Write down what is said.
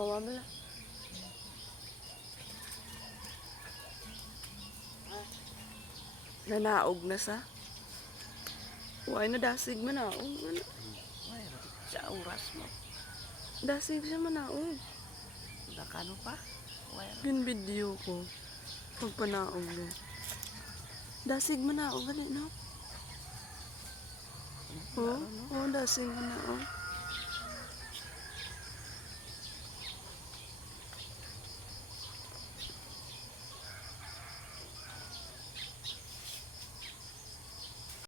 Tawa ba na? Nanaog na sa? Huwag na dasig manaog. Ano? Sa oras mo. Dasig siya manaog. Nakano pa? Yung video ko. Pagpanaog na. Dasig manaog. Gali no? Oo, dasig manaog.